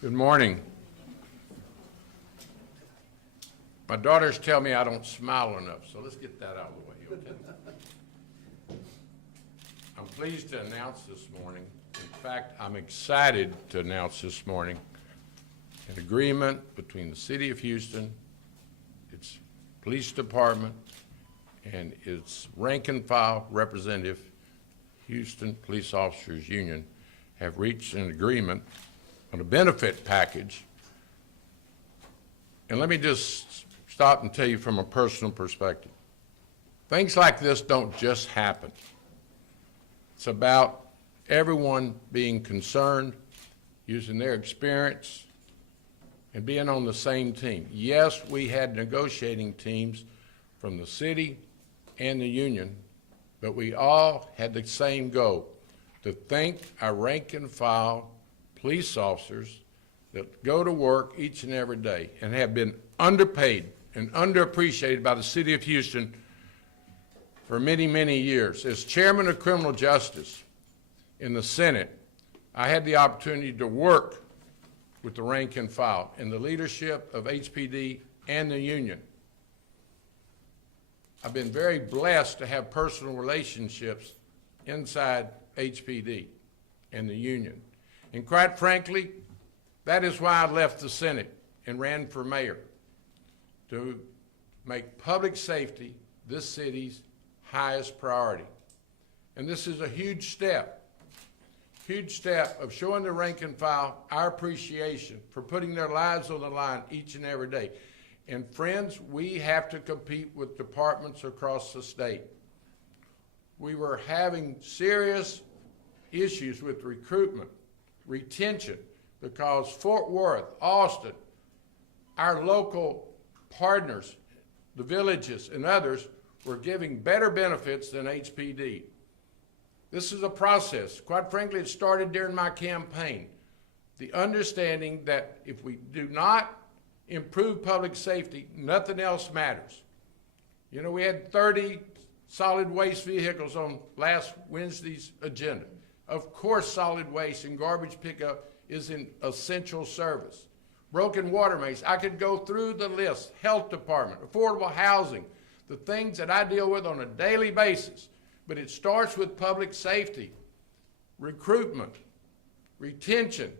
Good morning. My daughters tell me I don't smile enough, so let's get that out of the way, okay? I'm pleased to announce this morning, in fact, I'm excited to announce this morning, an agreement between the City of Houston, its police department, and its rank and file representative, Houston Police Officers Union, have reached an agreement on a benefit package. And let me just stop and tell you from a personal perspective. Things like this don't just happen. It's about everyone being concerned, using their experience, and being on the same team. Yes, we had negotiating teams from the city and the union, but we all had the same goal, to thank our rank and file police officers that go to work each and every day and have been underpaid and underappreciated by the City of Houston for many, many years. As chairman of criminal justice in the Senate, I had the opportunity to work with the rank and file and the leadership of HPD and the union. I've been very blessed to have personal relationships inside HPD and the union. And quite frankly, that is why I left the Senate and ran for mayor, to make public safety this city's highest priority. And this is a huge step of showing the rank and file our appreciation for putting their lives on the line each and every day. And friends, we have to compete with departments across the state. We were having serious issues with recruitment, retention, because Fort Worth, Austin, our local partners, the villages and others, were giving better benefits than HPD. This is a process. Quite frankly, it started during my campaign. The understanding that if we do not improve public safety, nothing else matters. You know, we had 30 solid waste vehicles on last Wednesday's agenda. Of course, solid waste and garbage pickup is an essential service. Broken water mains, I could go through the list. Health department, affordable housing, the things that I deal with on a daily basis. But it starts with public safety, recruitment, retention.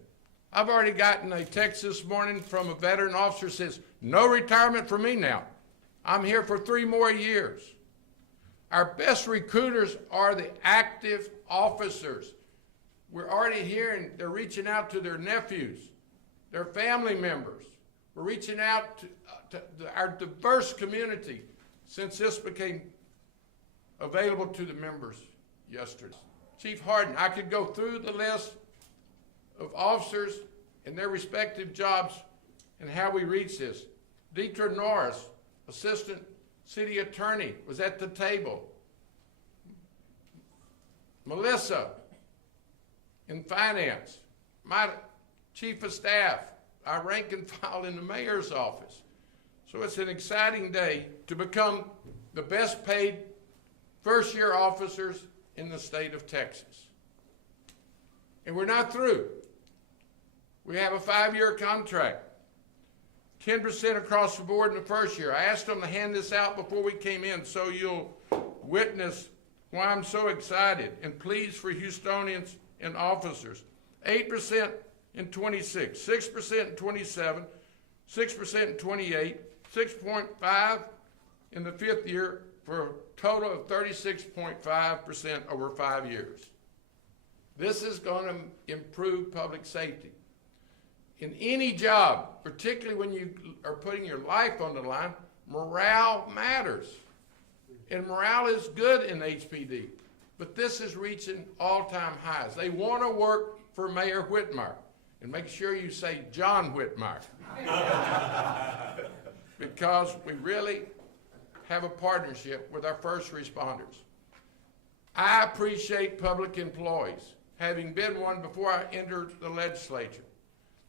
I've already gotten a text this morning from a veteran officer that says, no retirement for me now. I'm here for 3 more years. Our best recruiters are the active officers. We're already hearing they're reaching out to their nephews, their family members. We're reaching out to our diverse community since this became available to the members yesterday. Chief Harden, I could go through the list of officers and their respective jobs and how we reach this. Deetra Norris, Assistant City Attorney, was at the table. Melissa, in finance, my chief of staff, our rank and file in the mayor's office. So it's an exciting day to become the best paid first-year officers in the state of Texas. And we're not through. We have a 5-year contract, 10% across the board in the first year. I asked them to hand this out before we came in so you'll witness why I'm so excited and pleased for Houstonians and officers. 8% in 26, 6% in 27, 6% in 28, 6.5 in the 5th year, for a total of 36.5% over 5 years. This is going to improve public safety. In any job, particularly when you are putting your life on the line, morale matters. And morale is good in HPD. But this is reaching all-time highs. They want to work for Mayor Whitmire. And make sure you say John Whitmire. Because we really have a partnership with our first responders. I appreciate public employees, having been one before I entered the legislature.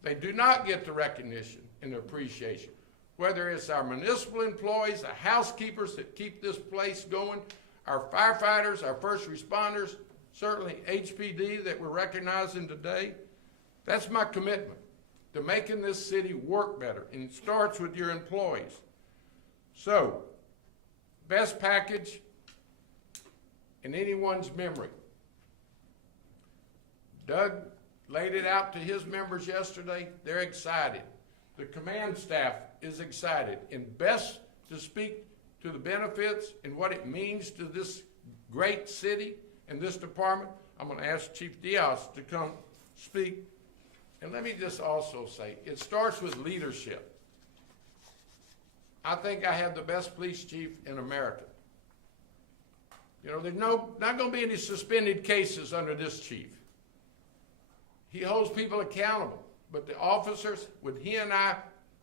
They do not get the recognition and the appreciation. Whether it's our municipal employees, the housekeepers that keep this place going, our firefighters, our first responders, certainly HPD that we're recognizing today. That's my commitment. to making this city work better, and it starts with your employees. So, best package in anyone's memory. Doug laid it out to his members yesterday. They're excited. The command staff is excited. And best to speak to the benefits and what it means to this great city and this department, I'm going to ask Chief Diaz to come speak. And let me just also say, it starts with leadership. I think I have the best police chief in America. You know, there's not going to be any suspended cases under this chief. He holds people accountable. But the officers, when he and I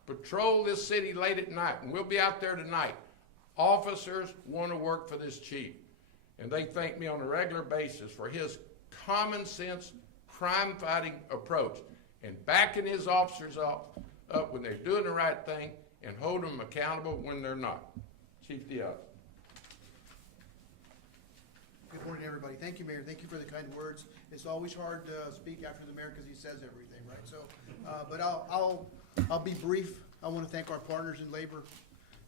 patrol this city late at night, and we'll be out there tonight, officers want to work for this chief. And they thank me on a regular basis for his common sense, crime-fighting approach and backing his officers up when they're doing the right thing and holding them accountable when they're not. Chief Diaz. Good morning, everybody. Thank you, Mayor. Thank you for the kind words. It's always hard to speak after the mayor because he says everything, right? So, but I'll be brief. I want to thank our partners in labor.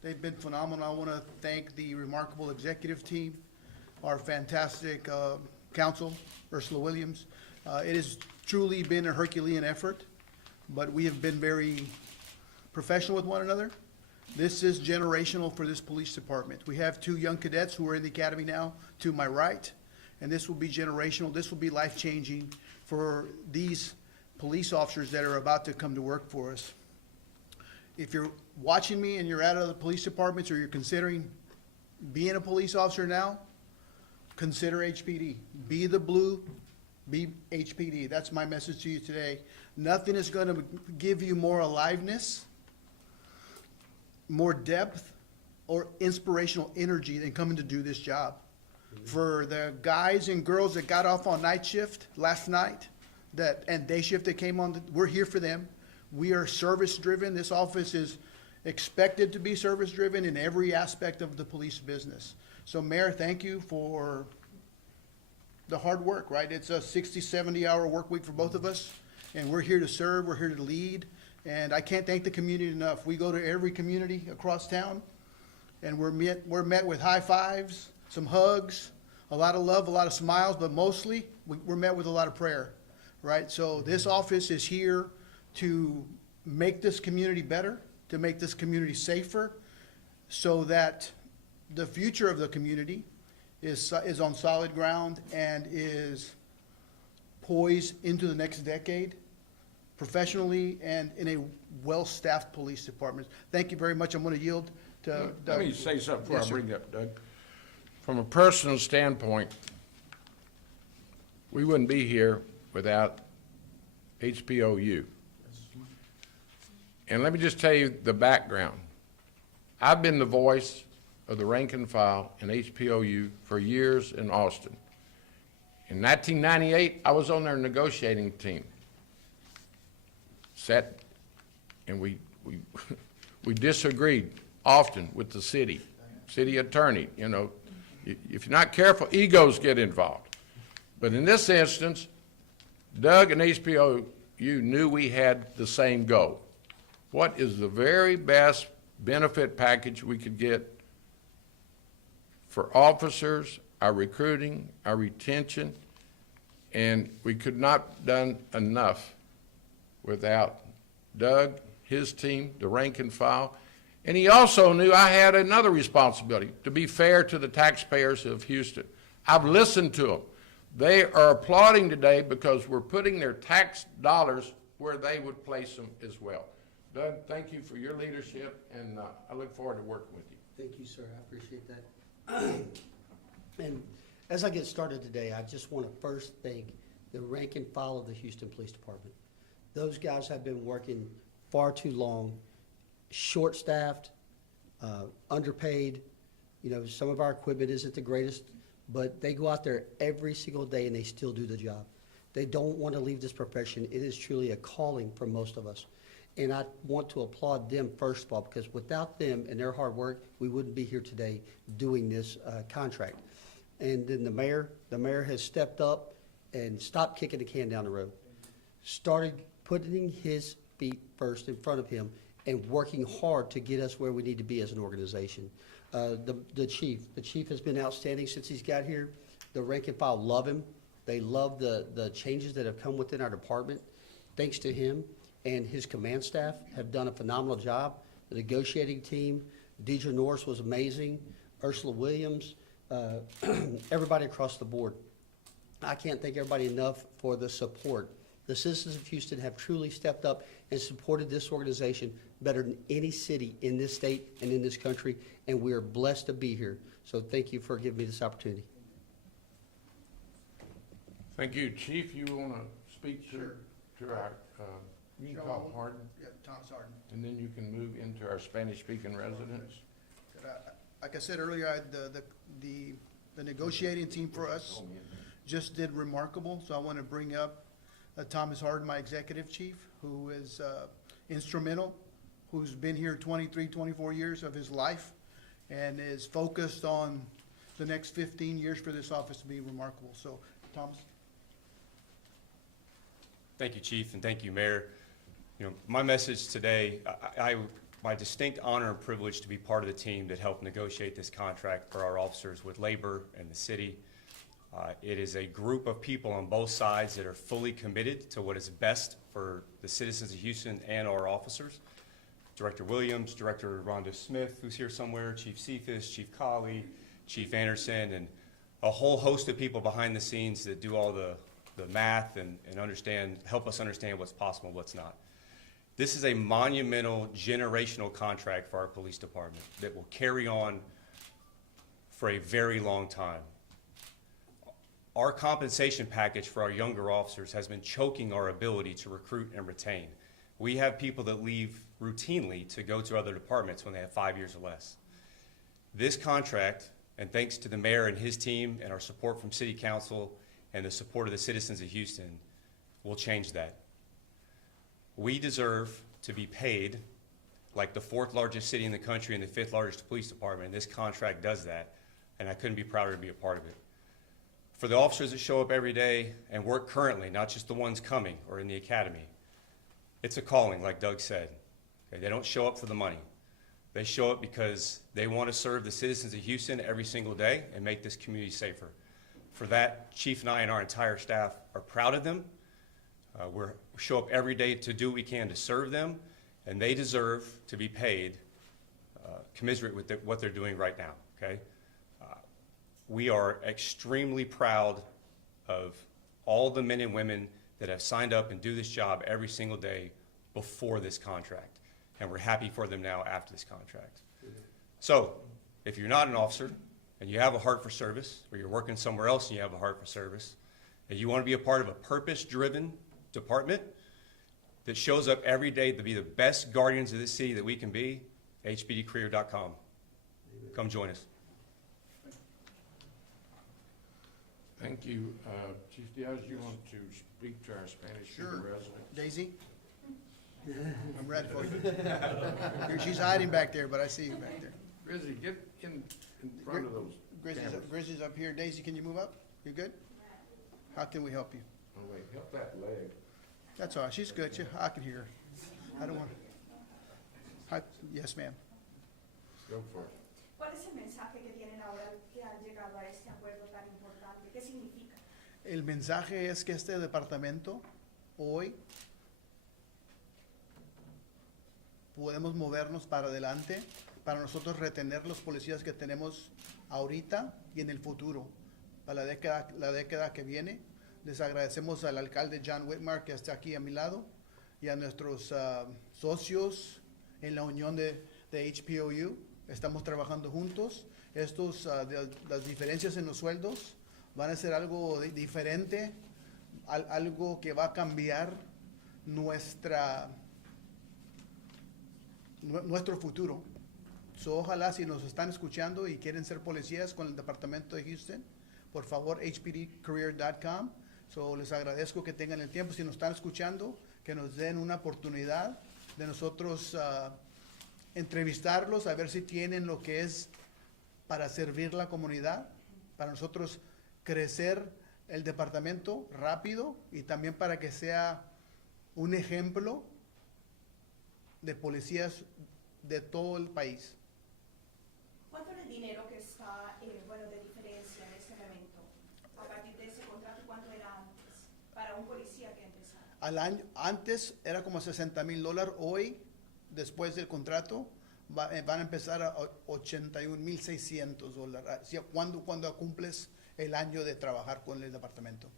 They've been phenomenal. I want to thank the remarkable executive team, our fantastic council, Ursula Williams. It has truly been a Herculean effort, but we have been very professional with one another. This is generational for this police department. We have 2 young cadets who are in the academy now to my right, and this will be generational. This will be life-changing for these police officers that are about to come to work for us. If you're watching me and you're out of the police departments or you're considering being a police officer now, consider HPD. Be the blue, be HPD. That's my message to you today. Nothing is going to give you more aliveness, more depth, or inspirational energy than coming to do this job. Mm-hmm. For the guys and girls that got off on night shift last night and day shift that came on, we're here for them. We are service driven. This office is expected to be service driven in every aspect of the police business. So Mayor, thank you for the hard work, right? It's a 60, 70-hour work week for both of us, and we're here to serve, we're here to lead. And I can't thank the community enough. We go to every community across town, and we're met with high fives, some hugs, a lot of love, a lot of smiles, but mostly we're met with a lot of prayer, right? So this office is here to make this community better, to make this community safer, so that the future of the community is on solid ground and is poised into the next decade, professionally and in a well-staffed police department. Thank you very much. I'm going to yield to Doug. Let me say something before Yes, I sir. bring that up, Doug. From a personal standpoint, we wouldn't be here without HPOU. And let me just tell you the background. I've been the voice of the rank and file in HPOU for years in Austin. In 1998, I was on their negotiating team. Sat, and we disagreed often with the city attorney. You know, if you're not careful, egos get involved. But in this instance, Doug and HPOU knew we had the same goal. What is the very best benefit package we could get for officers, our recruiting, our retention, and we could not have done enough without Doug, his team, the rank and file. And he also knew I had another responsibility, to be fair to the taxpayers of Houston. I've listened to them. They are applauding today because we're putting their tax dollars where they would place them as well. Doug, thank you for your leadership, and I look forward to working with you. Thank you, sir. I appreciate that. And as I get started today, I just want to first thank the rank and file of the Houston Police Department. Those guys have been working far too long, short-staffed, underpaid. You know, some of our equipment isn't the greatest, but they go out there every single day and they still do the job. They don't want to leave this profession. It is truly a calling for most of us. And I want to applaud them first of all, because without them and their hard work, we wouldn't be here today doing this contract. And then the mayor has stepped up and stopped kicking the can down the road. Started putting his feet first in front of him and working hard to get us where we need to be as an organization. The chief has been outstanding since he's got here. The rank and file love him. They love the changes that have come within our department. Thanks to him and his command staff have done a phenomenal job. The negotiating team, Deidre Norris was amazing, Ursula Williams, everybody across the board. I can't thank everybody enough for the support. The citizens of Houston have truly stepped up and supported this organization better than any city in this state and in this country, and we are blessed to be here. So thank you for giving me this opportunity. Thank you. Chief, you want to speak to our, you can call Harden, Yeah, Thomas Harden. and then you can move into our Spanish-speaking residents. Like I said earlier, the negotiating team for us just did remarkable, so I want to bring up Thomas Harden, my executive chief, who is instrumental, who's been here 23, 24 years of his life, and is focused on the next 15 years for this office to be remarkable. So, Thomas? Thank you, Chief, and thank you, Mayor. You know, my message today, my distinct honor and privilege to be part of the team that helped negotiate this contract for our officers with labor and the city. It is a group of people on both sides that are fully committed to what is best for the citizens of Houston and our officers. Director Williams, Director Rhonda Smith, who's here somewhere, Chief Cephas, Chief Colley, Chief Anderson, and a whole host of people behind the scenes that do all the math and help us understand what's possible and what's not. This is a monumental, generational contract for our police department that will carry on for a very long time. Our compensation package for our younger officers has been choking our ability to recruit and retain. We have people that leave routinely to go to other departments when they have 5 years or less. This contract, and thanks to the mayor and his team and our support from City Council and the support of the citizens of Houston, will change that. We deserve to be paid like the 4th largest city in the country and the 5th largest police department, and this contract does that, and I couldn't be prouder to be a part of it. For the officers that show up every day and work currently, not just the ones coming or in the academy, it's a calling, like Doug said. Okay, they don't show up for the money. They show up because they want to serve the citizens of Houston every single day and make this community safer. For that, Chief and I and our entire staff are proud of them. We show up every day to do what we can to serve them, and they deserve to be paid commensurate with what they're doing right now, okay? We are extremely proud of all the men and women that have signed up and do this job every single day before this contract, and we're happy for them now after this contract. So, if you're not an officer and you have a heart for service, or you're working somewhere else and you have a heart for service, and you want to be a part of a purpose-driven department that shows up every day to be the best guardians of this city that we can be, hpdcareer.com. Come join us. Thank you. Chief Diaz, you want to speak to our Spanish-speaking residents? Daisy? I'm ready for you. She's hiding back there, but I see you back there. Grizzy, get in front of those cameras. Grizzly's up here. Daisy, can you move up? You good? How can we help you? Oh, wait, help that leg. That's all right. She's good. I can hear her. I don't want to. Yes, ma'am. Go for it. ¿Cuál es el mensaje que tienen ahora que han llegado a este acuerdo tan importante? ¿Qué significa? El mensaje es que este departamento hoy podemos movernos para adelante para nosotros retener los policías que tenemos ahorita y en el futuro, para la década que viene. Les agradecemos al alcalde John Whitmire que está aquí a mi lado y a nuestros socios en la unión de HPOU. Estamos trabajando juntos. Las diferencias en los sueldos van a ser algo diferente, algo que va a cambiar nuestro futuro. So, ojalá si nos están escuchando y quieren ser policías con el departamento de Houston, por favor, hpdcareer.com. So, les agradezco que tengan el tiempo. Si nos están escuchando, que nos den una oportunidad de nosotros entrevistarlos, a ver si tienen lo que es para servir la comunidad, para nosotros crecer el departamento rápido y también para que sea un ejemplo de policías de todo el país. ¿Cuánto es el dinero que está, bueno, de diferencia en este momento? A partir de ese contrato, ¿cuánto era antes para un policía que empezara? Al año, antes era como $60,000, hoy, después del contrato, van a empezar a $81,600 cuando cumples el año de trabajar con el departamento.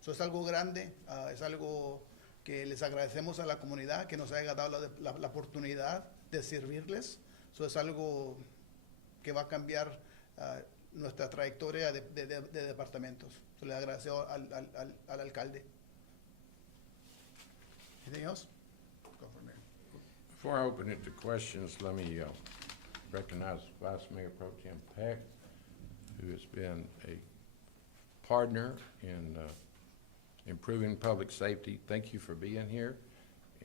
Eso es algo grande, es algo que les agradecemos a la comunidad que nos haya dado la oportunidad de servirles. Eso es algo que va a cambiar nuestra trayectoria de departamentos. Se le agradecemos al alcalde. Anything else? Go for Mayor. Before I open it to questions, let me recognize Vice Mayor Pro Tem Peck, who has been a partner in improving public safety. Thank you for being here.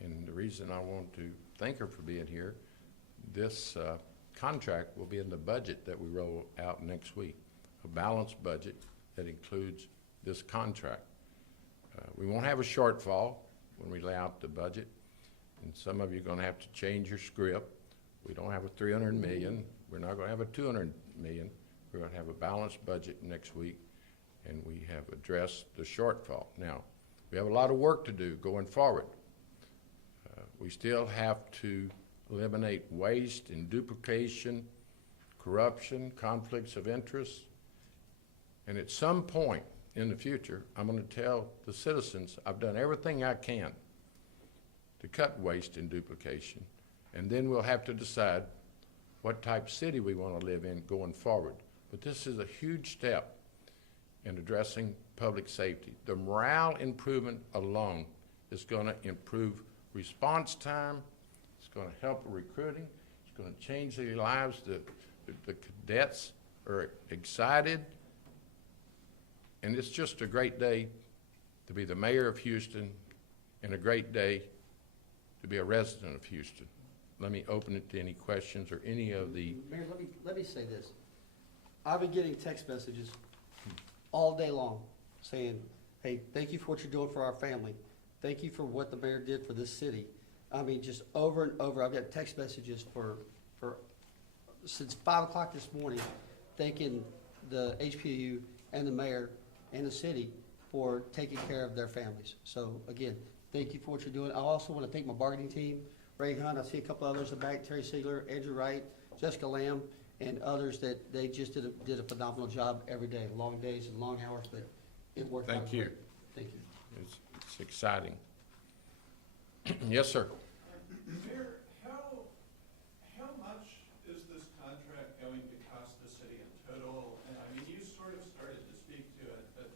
And the reason I want to thank her for being here, this contract will be in the budget that we roll out next week, a balanced budget that includes this contract. We won't have a shortfall when we lay out the budget, and some of you are going to have to change your script. We don't have a $300 million. We're not going to have a $200 million. We're going to have a balanced budget next week, and we have addressed the shortfall. Now, we have a lot of work to do going forward. We still have to eliminate waste and duplication, corruption, conflicts of interest, and at some point in the future, I'm going to tell the citizens I've done everything I can to cut waste and duplication, and then we'll have to decide what type of city we want to live in going forward. But this is a huge step in addressing public safety. The morale improvement alone is going to improve response time. It's going to help recruiting. It's going to change their lives. The cadets are excited. And it's just a great day to be the mayor of Houston and a great day to be a resident of Houston. Let me open it to any questions or any of the, Mayor, let me say this. I've been getting text messages all day long saying, hey, thank you for what you're doing for our family. Thank you for what the mayor did for this city. I mean, just over and over, I've got text messages for since 5 o'clock this morning, thanking the HPU and the mayor and the city for taking care of their families. So again, thank you for what you're doing. I also want to thank my bargaining team, Ray Hunt, I see a couple others in the back, Terry Siegler, Andrew Wright, Jessica Lamb, and others that they just did a phenomenal job every day. Long days and long hours, but it worked out Thank you. great. Thank you. it's exciting. Yes, sir. Mayor, how much is this contract going to cost the city in total? And I mean, you sort of started to speak to it, but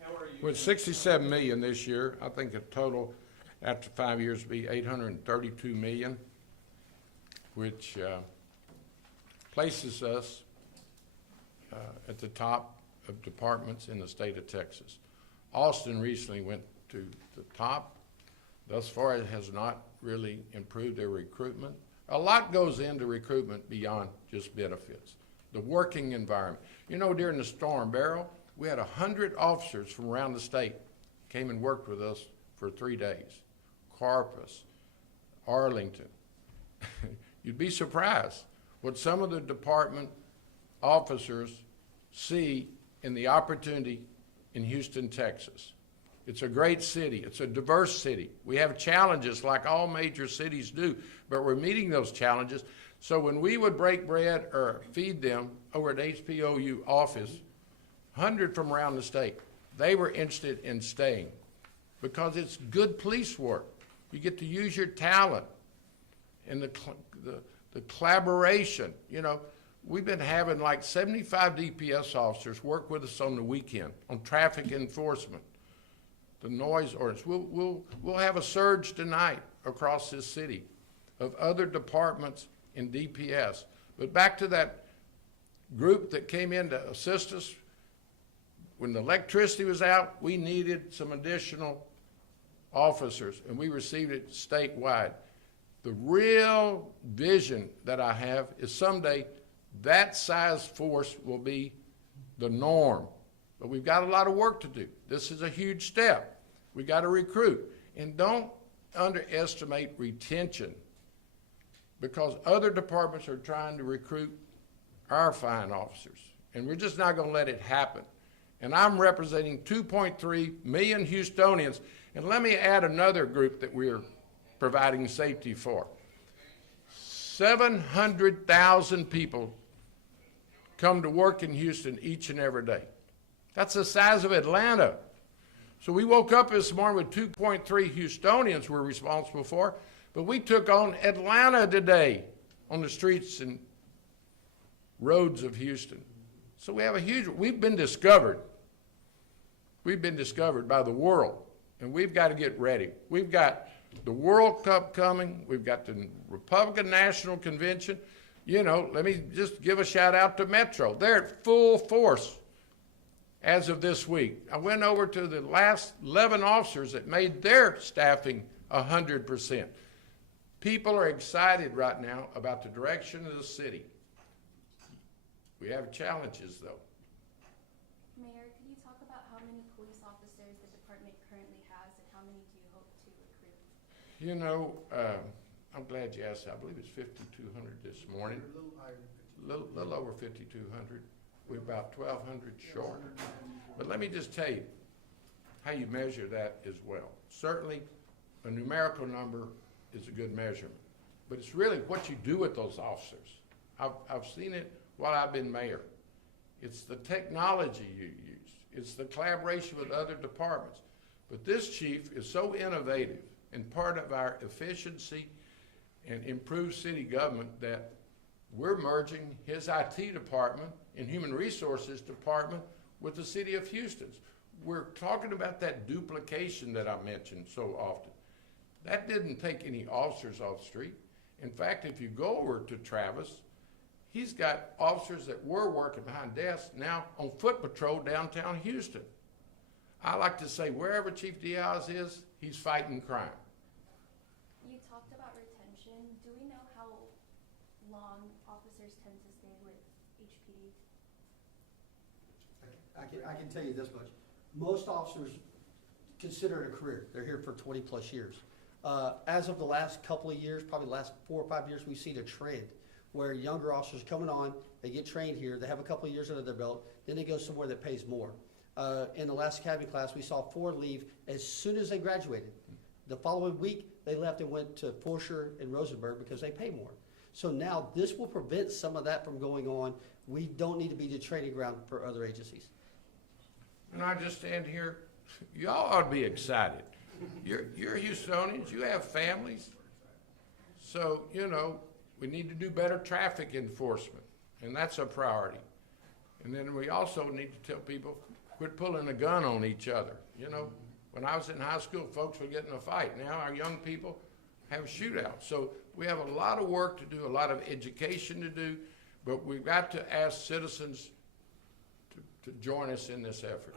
how are you? With 67 million this year, I think the total after 5 years will be 832 million, which places us at the top of departments in the state of Texas. Austin recently went to the top. Thus far, it has not really improved their recruitment. A lot goes into recruitment beyond just benefits. The working environment. You know, during the storm, Beryl, we had 100 officers from around the state came and worked with us for 3 days. Corpus, Arlington. You'd be surprised what some of the department officers see in the opportunity in Houston, Texas. It's a great city. It's a diverse city. We have challenges like all major cities do, but we're meeting those challenges. So when we would break bread or feed them over at HPOU office, 100 from around the state, they were interested in staying because it's good police work. You get to use your talent and the collaboration. You know, we've been having like 75 DPS officers work with us on the weekend on traffic enforcement. The noise ordinance. We'll have a surge tonight across this city of other departments in DPS. But back to that group that came in to assist us, when the electricity was out, we needed some additional officers, and we received it statewide. The real vision that I have is someday that size force will be the norm. But we've got a lot of work to do. This is a huge step. We got to recruit. And don't underestimate retention because other departments are trying to recruit our fine officers, and we're just not going to let it happen. And I'm representing 2.3 million Houstonians, and let me add another group that we're providing safety for. 700,000 people come to work in Houston each and every day. That's the size of Atlanta. So we woke up this morning with 2.3 Houstonians we're responsible for, but we took on Atlanta today on the streets and roads of Houston. So we have we've been discovered. We've been discovered by the world, and we've got to get ready. We've got the World Cup coming. We've got the Republican National Convention. You know, let me just give a shout out to Metro. They're at full force as of this week. I went over to the last 11 officers that made their staffing 100%. People are excited right now about the direction of the city. We have challenges, though. Mayor, could you talk about how many police officers the department currently has and how many do you hope to recruit? You know, I'm glad you asked. I believe it's 5,200 this morning. Little over 5,200. We're about 1,200 short. But let me just tell you how you measure that as well. Certainly, a numerical number is a good measurement, but it's really what you do with those officers. I've seen it while I've been mayor. It's the technology you use. It's the collaboration with other departments. But this chief is so innovative and part of our efficiency and improved city government that we're merging his IT department and human resources department with the city of Houston's. We're talking about that duplication that I mentioned so often. That didn't take any officers off the street. In fact, if you go over to Travis, he's got officers that were working behind desks now on foot patrol downtown Houston. I like to say wherever Chief Diaz is, he's fighting crime. You talked about retention. Do we know how long officers tend to stay with HPD? I can tell you this much. Most officers consider it a career. They're here for 20 plus years. As of the last couple of years, probably the last 4 or 5 years, we've seen a trend where younger officers coming on, they get trained here, they have a couple of years under their belt, then they go somewhere that pays more. In the last academy class, we saw 4 leave as soon as they graduated. The following week, they left and went to Forsher and Rosenberg because they pay more. So now this will prevent some of that from going on. We don't need to be the training ground for other agencies. And I just stand here, y'all ought to be excited. You're Houstonians, you have families. So, you know, we need to do better traffic enforcement, and that's a priority. And then we also need to tell people, quit pulling a gun on each other. You know, when I was in high school, folks were getting in a fight. Now our young people have shootouts. So we have a lot of work to do, a lot of education to do, but we've got to ask citizens to join us in this effort.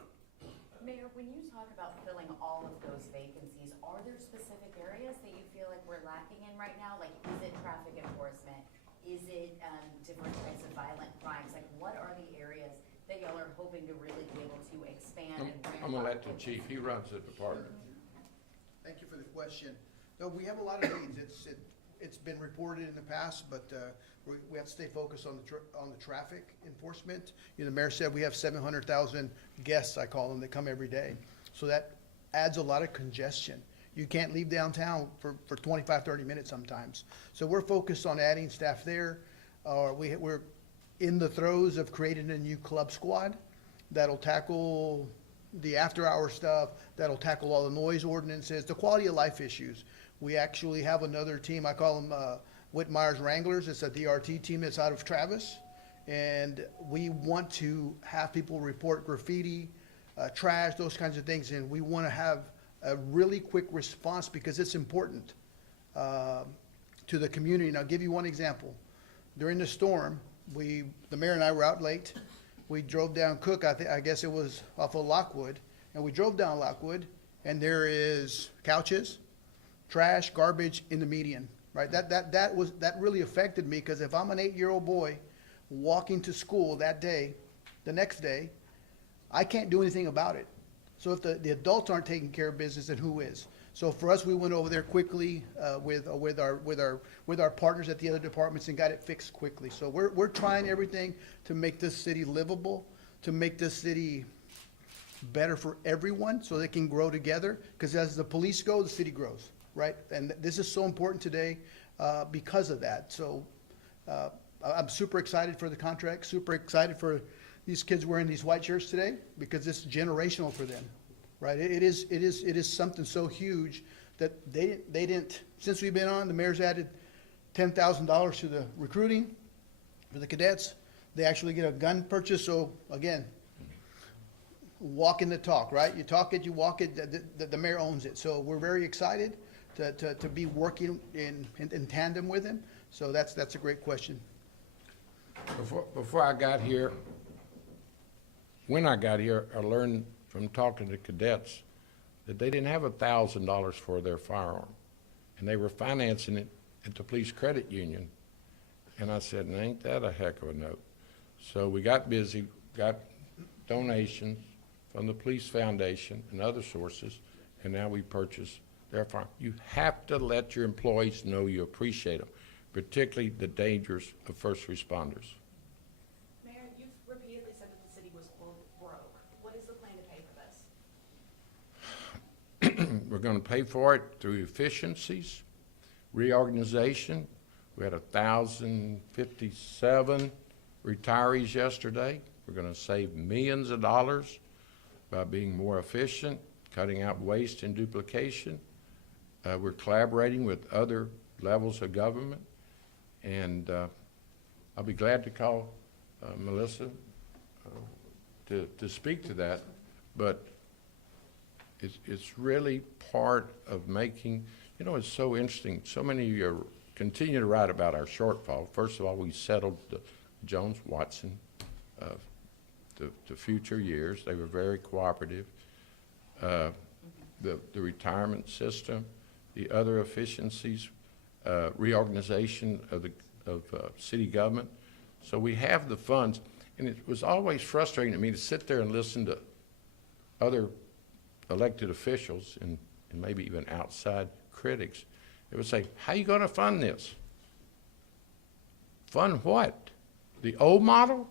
Mayor, when you talk about filling all of those vacancies, are there specific areas that you feel like we're lacking in right now? Like, is it traffic enforcement? Is it different types of violent crimes? Like, what are the areas that y'all are hoping to really be able to expand and ramp up? I'm gonna let the chief, he runs the department. Thank you for the question. No, we have a lot of needs. It's been reported in the past, but we have to stay focused on the traffic enforcement. You know, the mayor said we have 700,000 guests, I call them, that come every day. So that adds a lot of congestion. You can't leave downtown for 25, 30 minutes sometimes. So we're focused on adding staff there. We're in the throes of creating a new club squad that'll tackle the after-hour stuff, that'll tackle all the noise ordinances, the quality of life issues. We actually have another team, I call them Whitmire's Wranglers. It's a DRT team that's out of Travis. And we want to have people report graffiti, trash, those kinds of things. And we want to have a really quick response because it's important to the community. And I'll give you one example. During the storm, the mayor and I were out late. We drove down Cook, I guess it was off of Lockwood. And we drove down Lockwood, and there is couches, trash, garbage in the median, right? That really affected me because if I'm an 8-year-old boy walking to school that day, the next day, I can't do anything about it. So if the adults aren't taking care of business, then who is? So for us, we went over there quickly with our partners at the other departments and got it fixed quickly. So we're trying everything to make this city livable, to make this city better for everyone, so they can grow together. Because as the police go, the city grows, right? And this is so important today because of that. So I'm super excited for the contract, super excited for these kids wearing these white shirts today, because it's generational for them. Right, it is something so huge that they didn't, since we've been on, the mayor's added $10,000 to the recruiting for the cadets. They actually get a gun purchase, so again, walking the talk, right? You talk it, you walk it, the mayor owns it. So we're very excited to be working in tandem with him. So that's a great question. Before I got here, when I got here, I learned from talking to cadets that they didn't have $1,000 for their firearm, and they were financing it at the police credit union. And I said, ain't that a heck of a note? So we got busy, got donations from the police foundation and other sources, and now we purchase their firearm. You have to let your employees know you appreciate them, particularly the dangers of first responders. Mayor, you've repeatedly said that the city was broke. What is the plan to pay for this? We're going to pay for it through efficiencies, reorganization. We had 1,057 retirees yesterday. We're going to save millions of dollars by being more efficient, cutting out waste and duplication. We're collaborating with other levels of government, and I'll be glad to call Melissa to speak to that, but it's really part of making, it's so interesting. So many of you continue to write about our shortfall. First of all, we settled the Jones-Watson to future years. They were very cooperative. The retirement system, the other efficiencies, reorganization of city government. So we have the funds, and it was always frustrating to me to sit there and listen to other elected officials and maybe even outside critics. They would say, how are you going to fund this? Fund what? The old model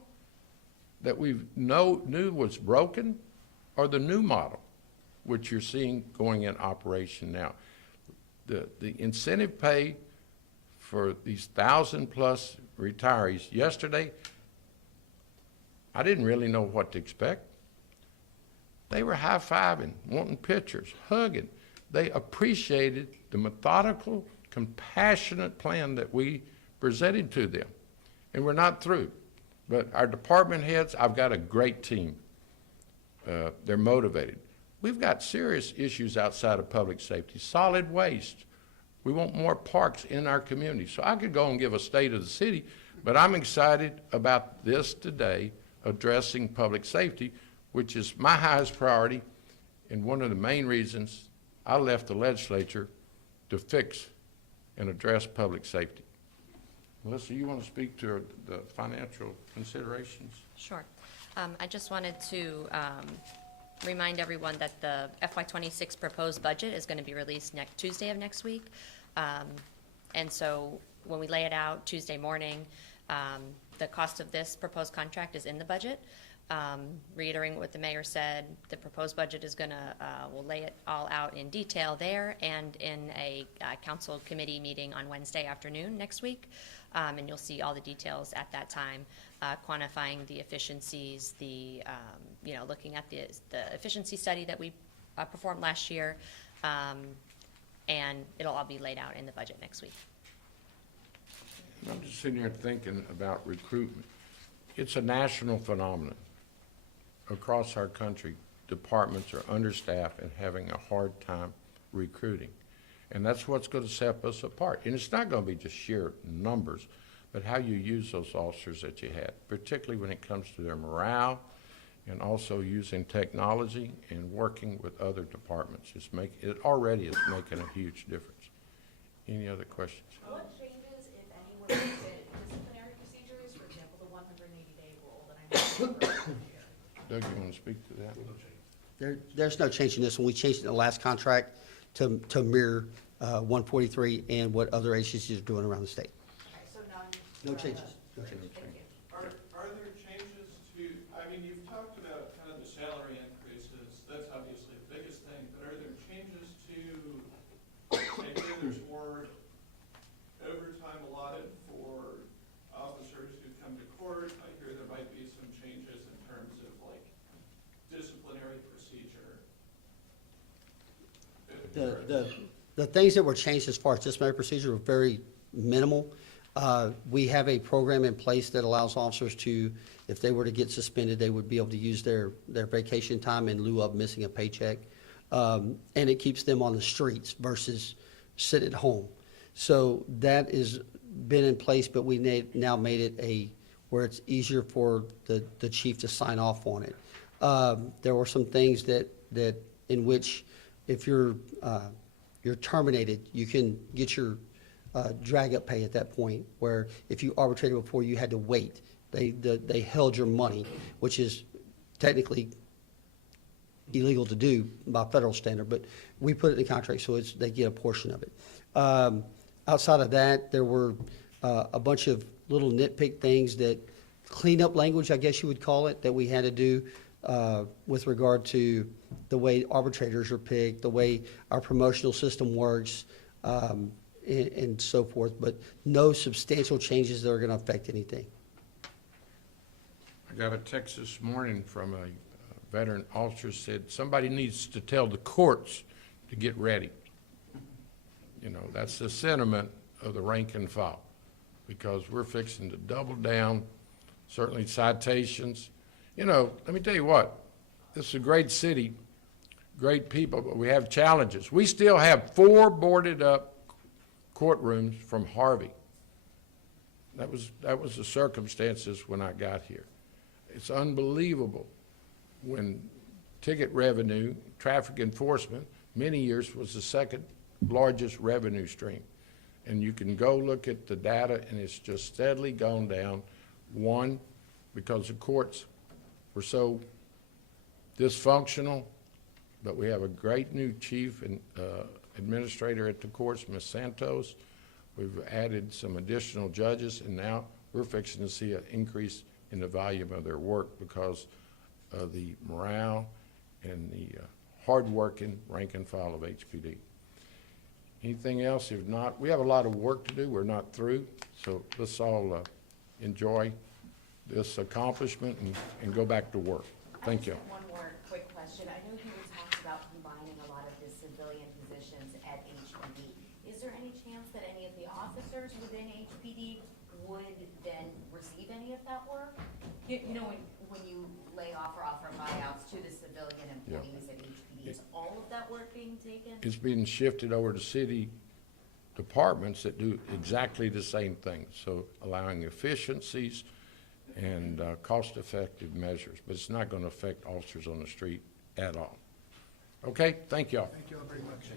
that we knew was broken, or the new model, which you're seeing going in operation now? The incentive pay for these 1,000+ retirees yesterday, I didn't really know what to expect. They were high-fiving, wanting pictures, hugging. They appreciated the methodical, compassionate plan that we presented to them. And we're not through. But our department heads, I've got a great team. They're motivated. We've got serious issues outside of public safety. Solid waste. We want more parks in our community. So I could go and give a state of the city, but I'm excited about this today, addressing public safety, which is my highest priority, and one of the main reasons I left the legislature to fix and address public safety. Melissa, you want to speak to the financial considerations? Sure. I just wanted to remind everyone that the FY26 proposed budget is going to be released next Tuesday of next week. And so when we lay it out Tuesday morning, the cost of this proposed contract is in the budget. Reiterating what the mayor said, the proposed budget is going to, we'll lay it all out in detail there and in a council committee meeting on Wednesday afternoon next week. And you'll see all the details at that time, quantifying the efficiencies, looking at the efficiency study that we performed last year, and it'll all be laid out in the budget next week. I'm just sitting here thinking about recruitment. It's a national phenomenon. Across our country, departments are understaffed and having a hard time recruiting. And that's what's going to set us apart. And it's not going to be just sheer numbers, but how you use those officers that you had, particularly when it comes to their morale and also using technology and working with other departments. It already is making a huge difference. Any other questions? What changes, if any, were made to disciplinary procedures, for example, the 180-day rule that I know you heard earlier? Doug, you want to speak to that? There's no change in this one. We changed it in the last contract to mirror 143 and what other agencies are doing around the state. Okay, so none. No changes. No changes. Thank you. Are there changes to, I mean, you've talked about kind of the salary increases, that's obviously the biggest thing, but are there changes to, maybe there's more overtime allotted for officers who come to court? I hear there might be some changes in terms of like disciplinary procedure. The things that were changed as far as disciplinary procedure were very minimal. We have a program in place that allows officers to, if they were to get suspended, they would be able to use their vacation time in lieu of missing a paycheck. And it keeps them on the streets versus sit at home. So that has been in place, but we now made it where it's easier for the chief to sign off on it. There were some things that in which if you're terminated, you can get your drag-up pay at that point, where if you arbitrated before, you had to wait. They held your money, which is technically illegal to do by federal standard, but we put it in the contract, so they get a portion of it. Outside of that, there were a bunch of little nitpick things that cleanup language, I guess you would call it, that we had to do with regard to the way arbitrators are picked, the way our promotional system works, and so forth, but no substantial changes that are going to affect anything. I got a text this morning from a veteran officer, said somebody needs to tell the courts to get ready. You know, that's the sentiment of the rank and file, because we're fixing to double down, certainly citations. You know, let me tell you what, this is a great city, great people, but we have challenges. We still have 4 boarded up courtrooms from Harvey. That was the circumstances when I got here. It's unbelievable when ticket revenue, traffic enforcement, many years was the second largest revenue stream. And you can go look at the data, and it's just steadily gone down. One, because the courts were so dysfunctional, but we have a great new chief and administrator at the courts, Ms. Santos. We've added some additional judges, and now we're fixing to see an increase in the volume of their work because of the morale and the hard-working rank and file of HPD. Anything else? If not, we have a lot of work to do. We're not through, so let's all enjoy this accomplishment and go back to work. Thank you. I just have one more quick question. I know you had talked about combining a lot of the civilian positions at HPD. Is there any chance that any of the officers within HPD would then receive any of that work? You know, when you lay off or offer buyouts to the civilian employees at HPD, is all of that work being taken? It's being shifted over to city departments that do exactly the same thing, so allowing efficiencies and cost-effective measures, but it's not going to affect officers on the street at all. Okay, thank y'all. Thank you all very much.